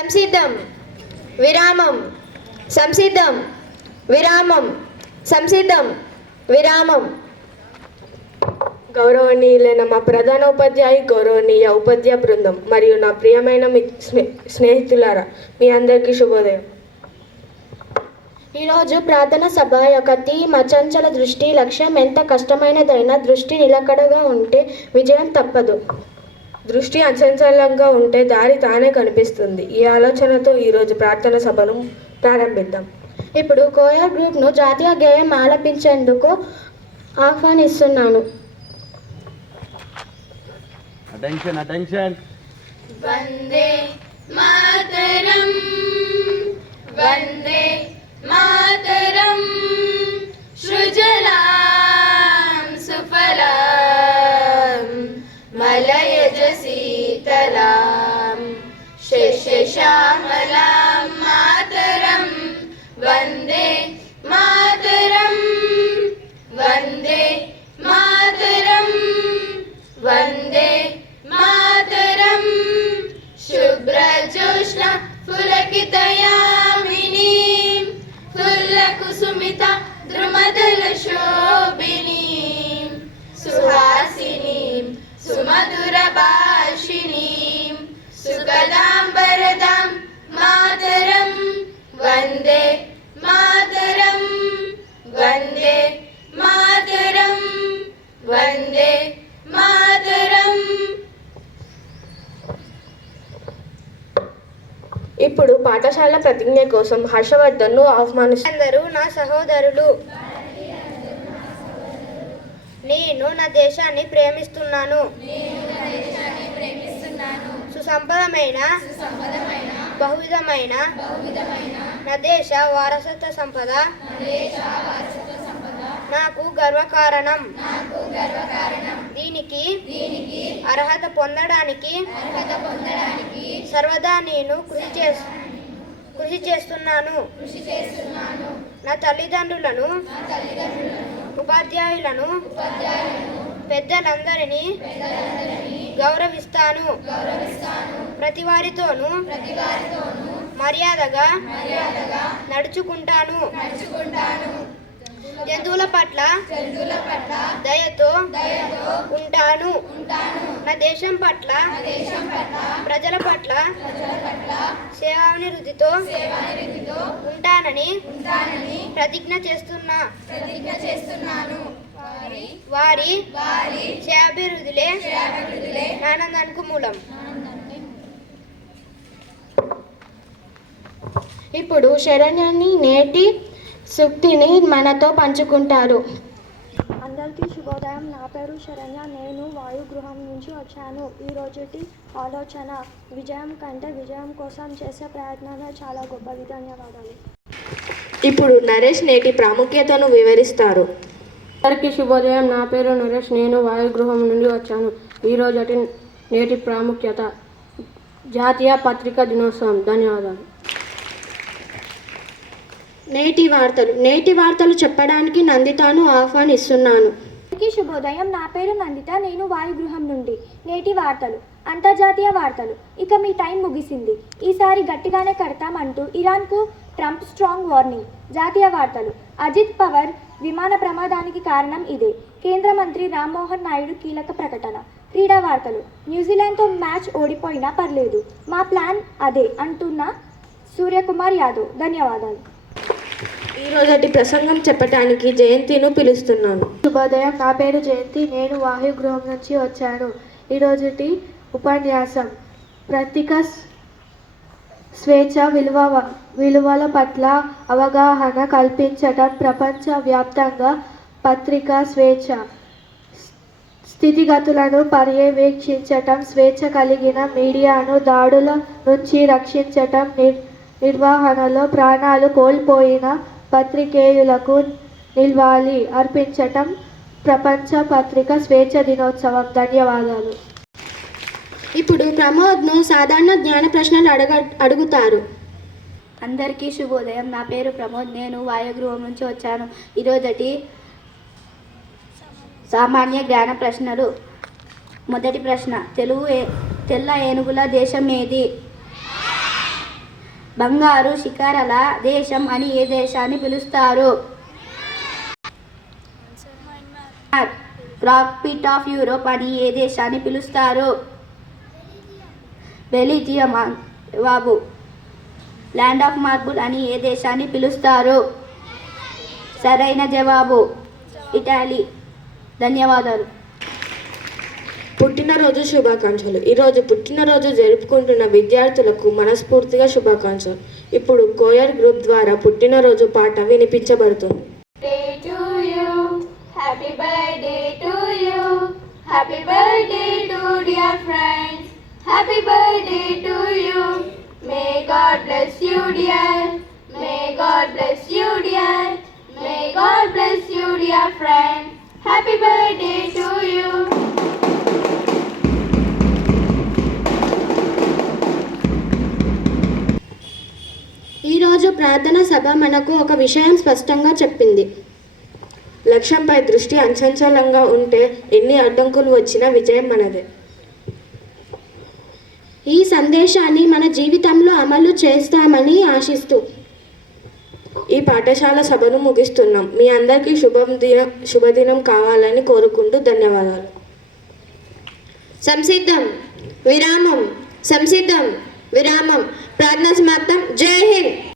సంసిద్ధం విరామం సంసిద్ధం విరామం సంసిద్ధం విరామం. గౌరవనీయులైన మా ప్రధాన ఉపాధ్యాయులు, గౌరవనీయ ఉపాధ్యాయ బృందం మరియు నా ప్రియమైన స్నేహితులారా, మీ అందరికీ శుభోదయం. ఈరోజు ప్రార్థన సభ యొక్క థీమ్ అచంచల దృష్టి. లక్ష్యం ఎంత కష్టమైనదైనా దృష్టి నిలకడగా ఉంటే విజయం తప్పదు. దృష్టి అచంచలంగా ఉంటే దారి తానే కనిపిస్తుంది. ఈ ఆలోచనతో ఈరోజు ప్రార్థన సభను ప్రారంభిద్దాం. ఇప్పుడు కోయర్ గ్రూప్ను జాతీయ గేయం ఆలపించేందుకు ఆహ్వానిస్తున్నాను. Attention, attention. వందే మాతరం వందే మాతరం సృజలాం సుఫలాం మలయజ శీతలాం శస్యశ్యామలాం మాతరం వందే మాతరం వందే మాతరం వందే మాతరం శుభ్రజోష్ణ పులకితయామిని ఫుల్లకుసుమిత ద్రుమదల శోభిని సుహాసిని సుమధుర భాషిని సుఖదాం వరదాం మాతరం వందే మాతరం వందే మాతరం వందే మాతరం. ఇప్పుడు పాఠశాల ప్రతిజ్ఞ కోసం హర్షవర్ధన్ను ఆహ్వానిస్తున్నారు. అందరూ నా సహోదరులు. నేను నా దేశాన్ని ప్రేమిస్తున్నాను. సుసంపదమైన బహువిధమైన నా దేశ వారసత్వ సంపద నాకు గర్వకారణం. దీనికి అర్హత పొందడానికి సర్వదా నేను కృషి చేస్తున్నాను. నా తల్లిదండ్రులను, ఉపాధ్యాయులను, పెద్దలందరినీ గౌరవిస్తాను. ప్రతి వారితోనూ మర్యాదగా నడుచుకుంటాను. జంతువుల పట్ల దయతో ఉంటాను. నా దేశం పట్ల ప్రజల పట్ల సేవానివృత్తితో ఉంటానని ప్రతిజ్ఞ చేస్తున్నాను. వారి సేవాభివృద్ధులే ఆనందానికి మూలం. ఇప్పుడు శరణ్యాన్ని నేటి సూక్తిని మనతో పంచుకుంటారు. అందరికీ శుభోదయం. నా పేరు శరణ్య. నేను వాయుగృహం నుంచి వచ్చాను. ఈరోజుటి ఆలోచన: విజయం కంటే విజయం కోసం చేసే ప్రయత్నమే చాలా గొప్పది. ధన్యవాదాలు. ఇప్పుడు నరేష్ నేటి ప్రాముఖ్యతను వివరిస్తారు. అందరికీ శుభోదయం. నా పేరు నరేష్. నేను వాయుగృహం నుండి వచ్చాను. ఈరోజు నేటి ప్రాముఖ్యత: జాతీయ పత్రికా దినోత్సవం. ధన్యవాదాలు. నేటి వార్తలు చెప్పడానికి నందితను ఆహ్వానిస్తున్నాను. శుభోదయం. నా పేరు నందిత. నేను వాయుగృహం నుండి. నేటి వార్తలు: అంతర్జాతీయ వార్తలు. ఇక మీ టైం ముగిసింది. ఈసారి గట్టిగానే కడతామంటూ ఇరాన్కు ట్రంప్ స్ట్రాంగ్ వార్నింగ్. జాతీయ వార్తలు: అజిత్ పవార్ విమాన ప్రమాదానికి కారణం ఇదే. కేంద్ర మంత్రి రామ్మోహన్ నాయుడు కీలక ప్రకటన. క్రీడా వార్తలు: న్యూజిలాండ్తో మ్యాచ్ ఓడిపోయినా పర్లేదు, మా ప్లాన్ అదే అంటున్న సూర్యకుమార్ యాదవ్. ధన్యవాదాలు. ఈరోజటి ప్రసంగం చెప్పడానికి జయంతిను పిలుస్తున్నాను. శుభోదయం. నా పేరు జయంతి. నేను వాయుగృహం నుంచి వచ్చాను. ఈరోజుటి ఉపన్యాసం: పత్రికా స్వేచ్ఛ విలువల పట్ల అవగాహన కల్పించటం. ప్రపంచవ్యాప్తంగా పత్రికా స్వేచ్ఛ స్థితిగతులను పర్యవేక్షించటం, స్వేచ్ఛ కలిగిన మీడియాను దాడుల నుంచి రక్షించటం, నిర్వహణలో ప్రాణాలు కోల్పోయిన పత్రికేయులకు నివాళి అర్పించటం ప్రపంచ పత్రికా స్వేచ్ఛ దినోత్సవం. ధన్యవాదాలు. ఇప్పుడు ప్రమోద్ను సాధారణ జ్ఞాన ప్రశ్నలు అడుగుతారు. అందరికీ శుభోదయం. నా పేరు ప్రమోద్. నేను వాయుగృహం నుంచి వచ్చాను. ఈరోజటి సామాన్య జ్ఞాన ప్రశ్నలు. మొదటి ప్రశ్న: తెల్ల ఏనుగుల దేశం ఏది? బంగారు శిఖరాల దేశం అని ఏ దేశాన్ని పిలుస్తారు? రాక్ పిట్ ఆఫ్ యూరోప్ అని ఏ దేశాన్ని పిలుస్తారు? Belgium Babu. Land of marble అని ఏ దేశాన్ని పిలుస్తారు? సరైన జవాబు ఇటలీ. ధన్యవాదాలు. పుట్టినరోజు శుభాకాంక్షలు. ఈరోజు పుట్టినరోజు జరుపుకుంటున్న విద్యార్థులకు మనస్ఫూర్తిగా శుభాకాంక్షలు. ఇప్పుడు కోయర్ గ్రూప్ ద్వారా పుట్టినరోజు పాట వినిపించబడుతుంది. Happy birthday to you. Happy birthday to dear friends. Happy birthday to you. May God bless you, dear. May God bless you, dear. May God bless you, dear friend. Happy birthday to you. ఈరోజు ప్రార్థన సభ మనకు ఒక విషయం స్పష్టంగా చెప్పింది. లక్ష్యంపై దృష్టి అంచంచలంగా ఉంటే ఎన్ని అడ్డంకులు వచ్చినా విజయం మనదే. ఈ సందేశాన్ని మన జీవితంలో అమలు చేస్తామని ఆశిస్తూ ఈ పాఠశాల సభను ముగిస్తున్నాం. మీ అందరికీ శుభదినం కావాలని కోరుకుంటూ ధన్యవాదాలు. సంసిద్ధం విరామం. సంసిద్ధం విరామం. ప్రార్థన సమాప్తం. జై హింద్.